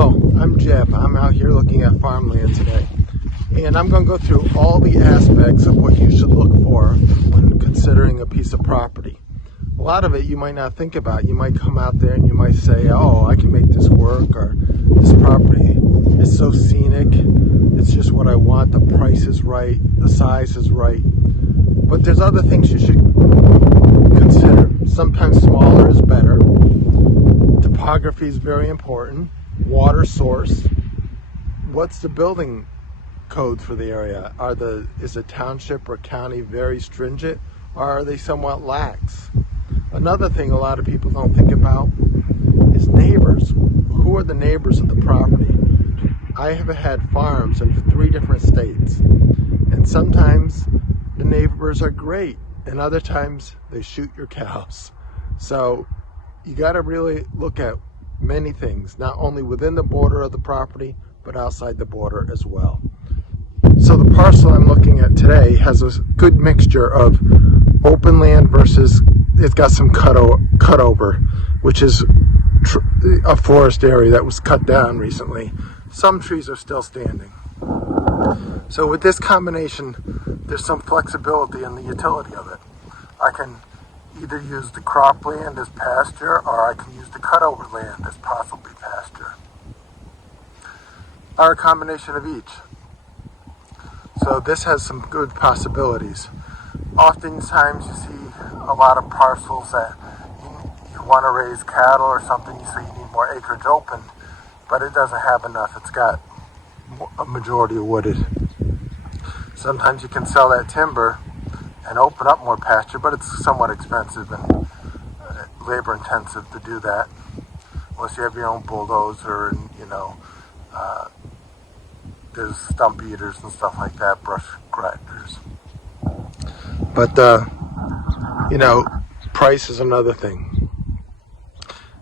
Hello, I'm Jeff. I'm out here looking at farmland today, and I'm going to go through all the aspects of what you should look for when considering a piece of property. A lot of it you might not think about. You might come out there and you might say, oh, I can make this work, or this property is so scenic, it's just what I want, the price is right, the size is right. But there's other things you should consider. Sometimes smaller is better. Topography is very important. Water source. What's the building codes for the area? Is a township or county very stringent, or are they somewhat lax? Another thing a lot of people don't think about is neighbors. Who are the neighbors of the property? I have had farms in 3 different states, and sometimes the neighbors are great, and other times they shoot your cows. So you got to really look at many things, not only within the border of the property, but outside the border as well. So the parcel I'm looking at today has a good mixture of open land versus it's got some cut over, which is a forest area that was cut down recently. Some trees are still standing. So with this combination, there's some flexibility in the utility of it. I can either use the cropland as pasture, or I can use the cutover land as possibly pasture, or a combination of each. So this has some good possibilities. Oftentimes you see a lot of parcels that you want to raise cattle or something, so you need more acreage open, but it doesn't have enough. It's got a majority of wooded. Sometimes you can sell that timber and open up more pasture, but it's somewhat expensive and labor intensive to do that, unless you have your own bulldozer and there's stump eaters and stuff like that, brush grinders. But price is another thing.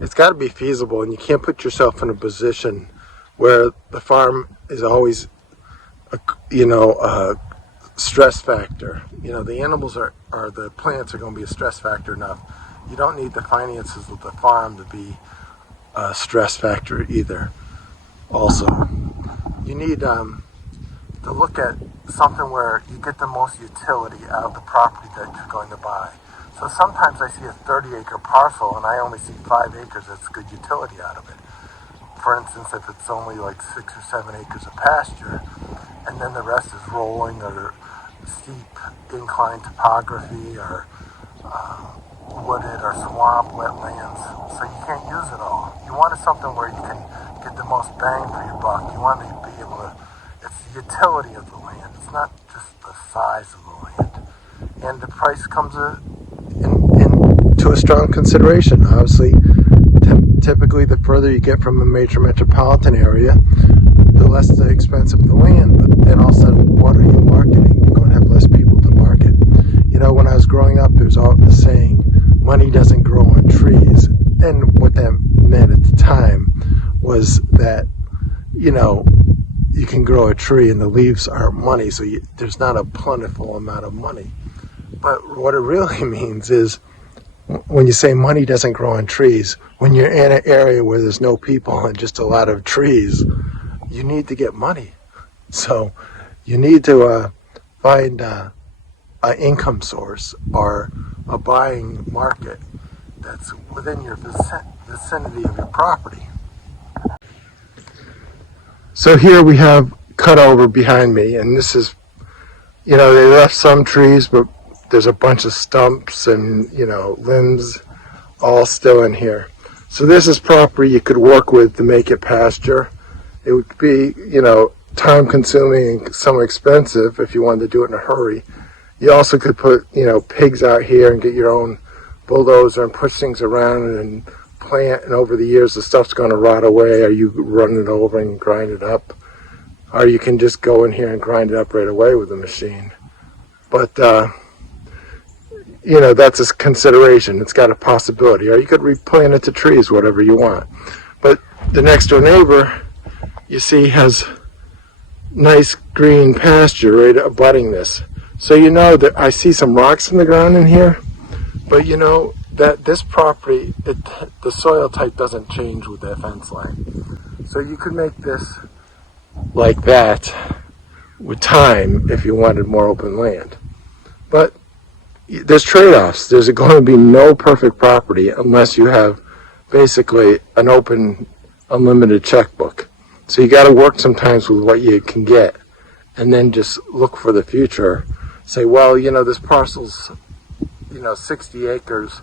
It's got to be feasible, and you can't put yourself in a position where the farm is always a stress factor. The animals the plants are going to be a stress factor enough. You don't need the finances of the farm to be a stress factor either. Also, you need to look at something where you get the most utility out of the property that you're going to buy. So sometimes I see a 30-acre parcel and I only see 5 acres that's good utility out of it. For instance, if it's only like 6 or 7 acres of pasture, and then the rest is rolling or steep incline topography or wooded or swamp, wetlands, so you can't use it all. You want something where you can get the most bang for your buck. You want to be able to, it's the utility of the land. It's not just the size of the land. And the price comes into a strong consideration. Obviously, typically the further you get from a major metropolitan area, the less the expensive the land. But then all of a sudden, what are you marketing? You're going to have less people to market. When I was growing up, there's all the saying, money doesn't grow on trees. And what that meant at the time was that, you can grow a tree and the leaves aren't money, so there's not a plentiful amount of money. But what it really means is, when you say money doesn't grow on trees, when you're in an area where there's no people and just a lot of trees, you need to get money. So you need to find an income source or a buying market that's within your vicinity of your property. So here we have cutover behind me, and this is, they left some trees, but there's a bunch of stumps and, limbs all still in here. So this is property you could work with to make it pasture. It would be, time consuming and somewhat expensive if you wanted to do it in a hurry. You also could put, pigs out here and get your own bulldozer and push things around and plant, and over the years the stuff's going to rot away, or you run it over and grind it up, or you can just go in here and grind it up right away with the machine. But that's a consideration. It's got a possibility, or you could replant it to trees, whatever you want. But the next door neighbor, you see, has nice green pasture right abutting this. So that I see some rocks in the ground in here, but that this property, the soil type doesn't change with that fence line. So you could make this like that with time if you wanted more open land. But there's trade-offs. There's going to be no perfect property unless you have basically an open, unlimited checkbook. So you got to work sometimes with what you can get and then just look for the future. Say, well, this parcel's, 60 acres.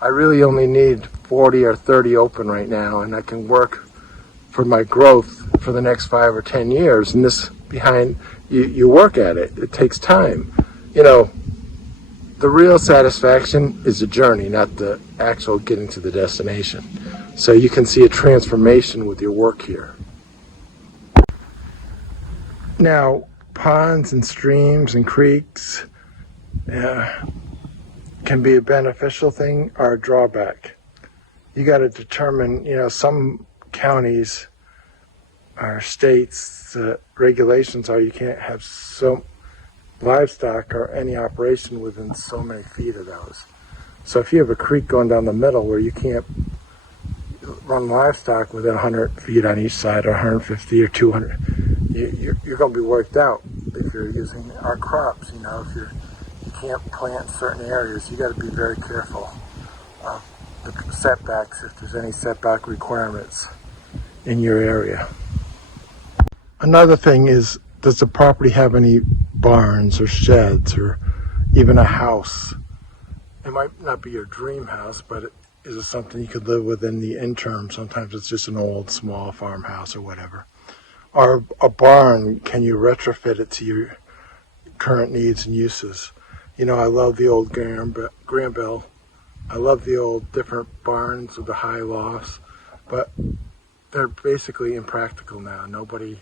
I really only need 40 or 30 open right now, and I can work for my growth for the next 5 or 10 years. And this behind, you work at it. It takes time. The real satisfaction is the journey, not the actual getting to the destination. So you can see a transformation with your work here. Now, ponds and streams and creeks can be a beneficial thing or a drawback. You got to determine, some counties or states, regulations are you can't have so livestock or any operation within so many feet of those. So if you have a creek going down the middle where you can't run livestock within 100 feet on each side or 150 or 200, you're going to be wiped out if you're using our crops. If you can't plant certain areas, you got to be very careful of the setbacks if there's any setback requirements in your area. Another thing is, does the property have any barns or sheds or even a house? It might not be your dream house, but is it something you could live with in the interim? Sometimes it's just an old small farmhouse or whatever. Or a barn, can you retrofit it to your current needs and uses? I love the old Granville. I love the old different barns with the high lofts, but they're basically impractical now. Nobody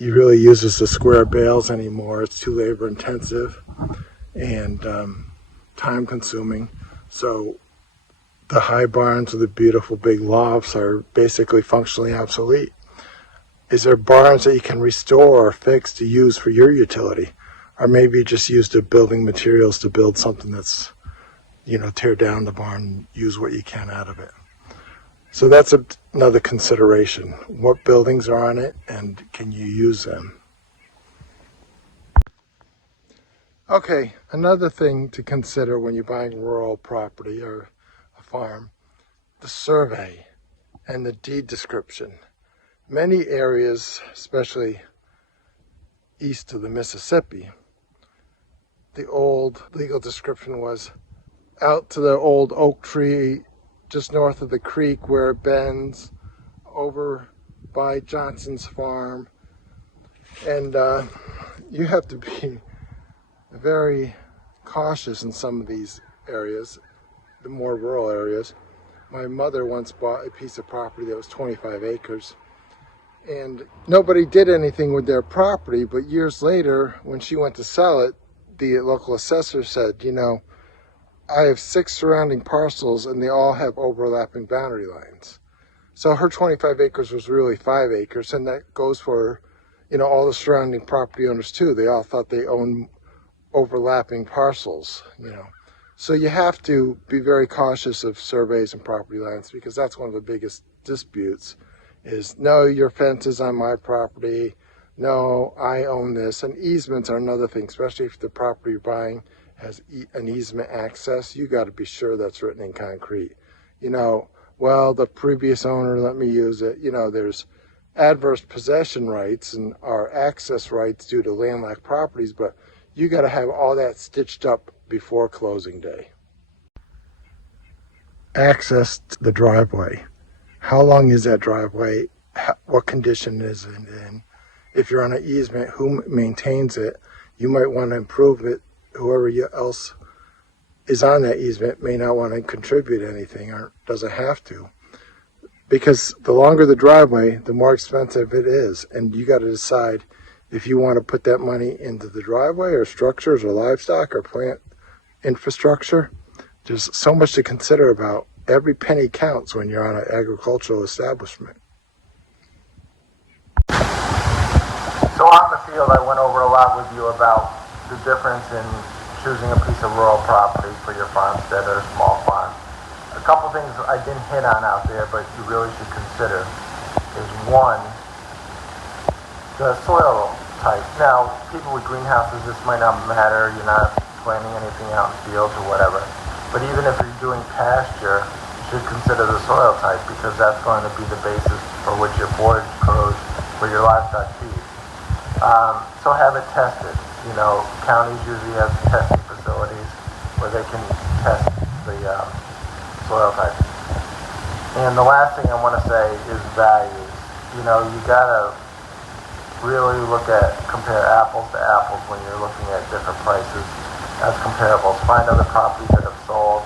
really uses the square bales anymore. It's too labor intensive and time consuming. So the high barns with the beautiful big lofts are basically functionally obsolete. Is there barns that you can restore or fix to use for your utility? Or maybe just use the building materials to build something that's, tear down the barn and use what you can out of it. So that's another consideration. What buildings are on it and can you use them? Okay, another thing to consider when you're buying rural property or a farm, the survey and the deed description. Many areas, especially east of the Mississippi, the old legal description was out to the old oak tree just north of the creek where it bends over by Johnson's farm. And you have to be very cautious in some of these areas, the more rural areas. My mother once bought a piece of property that was 25 acres. And nobody did anything with their property, but years later, when she went to sell it, the local assessor said, I have 6 surrounding parcels and they all have overlapping boundary lines. So her 25 acres was really 5 acres, and that goes for, all the surrounding property owners too. They all thought they owned overlapping parcels, So you have to be very cautious of surveys and property lines, because that's one of the biggest disputes is, no, your fence is on my property. No, I own this. And easements are another thing, especially if the property you're buying has an easement access. You got to be sure that's written in concrete. Well, the previous owner let me use it. There's adverse possession rights and our access rights due to landlocked properties, but you got to have all that stitched up before closing day. Access to the driveway. How long is that driveway? What condition is it in? If you're on an easement, who maintains it? You might want to improve it. Whoever else is on that easement may not want to contribute anything or doesn't have to. Because the longer the driveway, the more expensive it is. And you got to decide if you want to put that money into the driveway or structures or livestock or plant infrastructure. There's so much to consider about. Every penny counts when you're on an agricultural establishment. So on the field, I went over a lot with you about the difference in choosing a piece of rural property for your farmstead or a small farm. A couple things I didn't hit on out there, but you really should consider. is one, the soil type. Now, people with greenhouses, this might not matter. You're not planting anything out in fields or whatever. But even if you're doing pasture, you should consider the soil type because that's going to be the basis for which your forage grows for your livestock feed. So have it tested. You know, counties usually have testing facilities where they can test the soil type. And the last thing I want to say is values. You know, you gotta really compare apples to apples when you're looking at different prices as comparables. Find other properties that have sold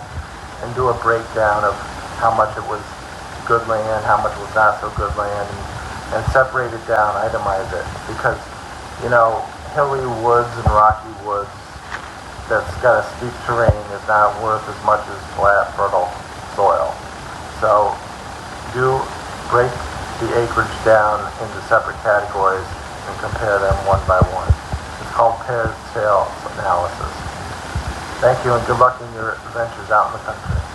and do a breakdown of how much it was good land, how much was not so good land, and separate it down, itemize it. Because, you know, hilly woods and rocky woods that's got a steep terrain is not worth as much as flat, fertile soil. So do break the acreage down into separate categories and compare them one by one. It's called paired sales analysis. Thank you and good luck in your ventures out in the country.